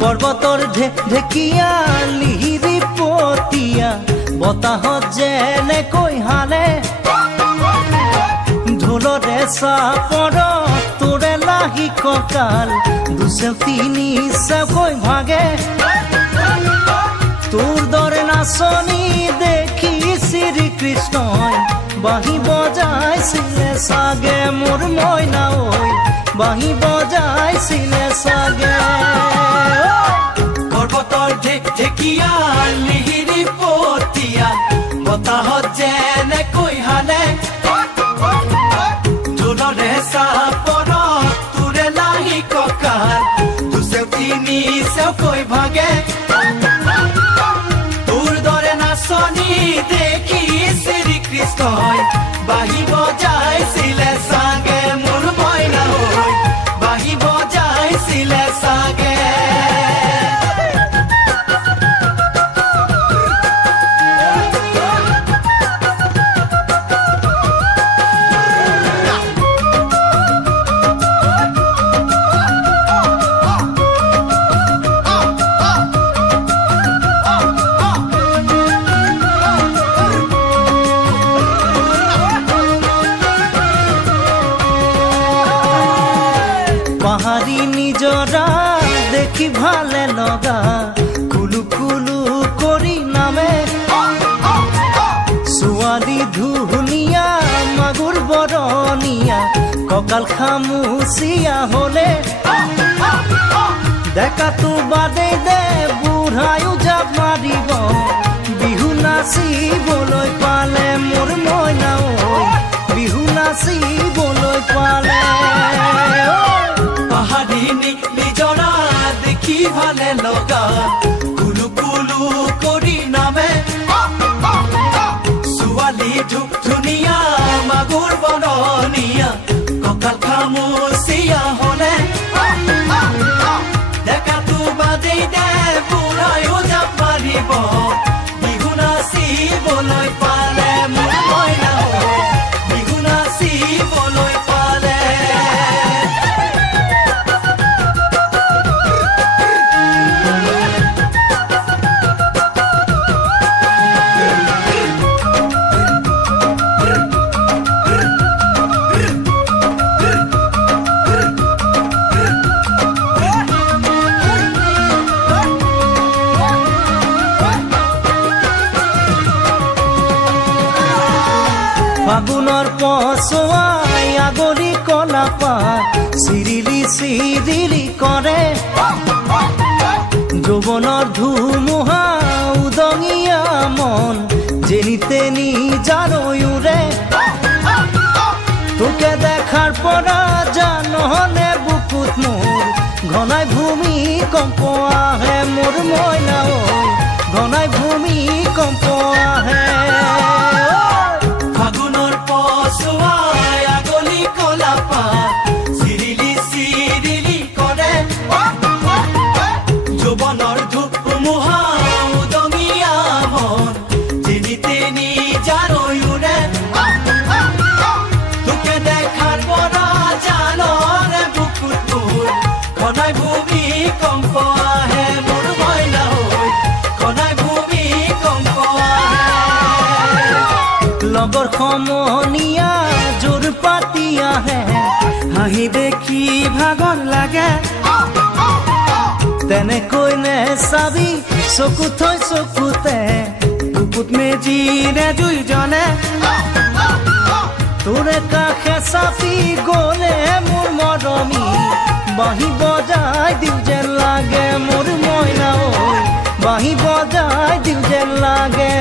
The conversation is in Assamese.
पर्वतर ढेकिया लिहिरी पतिया बताहत जेनेকৈ हाले ढोलरे चापर तोरे लाही ककाल दुसेव তিনি চেৱকৈ ভাগে তোৰ দৰে নাচনি দেখি শ্ৰীকৃষ্ণই বাঁহী বজাইছিলে চাগে মোৰ মইনা ঐ বাঁহী বজাইছিলে চাগে पर्वतर ढेकिया लिहिरी पतिया बताहत जेनेকৈ हाले ढोलरे चापर तोरे लाही ककाल दुसेव তিনি চেৱকৈ ভাগে তোৰ দৰে নাচনি দেখি শ্ৰীকৃষ্ণই বাঁহী বজাইছিলে চাগে মোৰ মইনা ঐ বাঁহী বজাইছিলে চাগে পাহাড়ি নিজৰা দেখি ভালে লগা কুলু কুলু কৰি নামে ছোৱালী ধুনীয়া মাগুৰ বৰণীয়া কঁকাল খামুচিয়া হলে ডেকাটো বাদে দে বুঢ়ায়ো জাপ মাৰিব বিহু নাচিবলৈ পালে মোৰ মইনা ঐ বিহু নাচিবলৈ পালে পাহাড়ি নিজৰা দেখি ভালে লগা কুলু কুলু কৰি নামে ছোৱালী ধুনীয়া মাগুৰ বৰণীয়া কঁকাল খামুচিয়া হলে ডেকাটো বাদেই দে বুঢ়ায়ো জাপ মাৰিব বিহু নাচিবলৈ পালে মোৰ মইনা ঐ বিহু নাচিবলৈ পালে ফাগুনৰ পছুৱাই আগৰি কলাপা চিৰিলি চিৰিলি কৰে যৌৱনৰ ধুমুহা উদঙিয়া মন যেনি তেনি জাৰয়ুৰে তোকে দেখাৰ পৰা জানহনে বুকুত মোৰ ঘনাই ভূমিকম্প আহে মোৰ মইনা ঐ ঘনাই ভূমিকম্প আহে ফাগুনৰ পছুৱাই আগলি কলাপা চিৰিলি চিৰিলি কৰে যৌৱনৰ ধুমুহা উদঙিয়া মন যেনি তেনি জাৰয়ুৰে তোকে দেখাৰ পৰা জানৰে বুকুত মোৰ ঘনাই ভূমিকম্প আহে মোৰ মইনা ঐ ঘনাই ভূমিকম্প আহে লগৰ সমনীয়া জোৰ পাতি আহে হাঁহি দেখি ভাগৰ লাগে তেনেকৈ নে চাবি চকু থৈ চকুতে বুকুত মেজিৰে দুইজনে তোৰে কাষে চাপি গলে মোৰ মৰমী বাঁহী বজাই দিওঁ যেন লাগে মোৰ মইনা ঐ বাঁহী বজাই দিওঁ যেন লাগে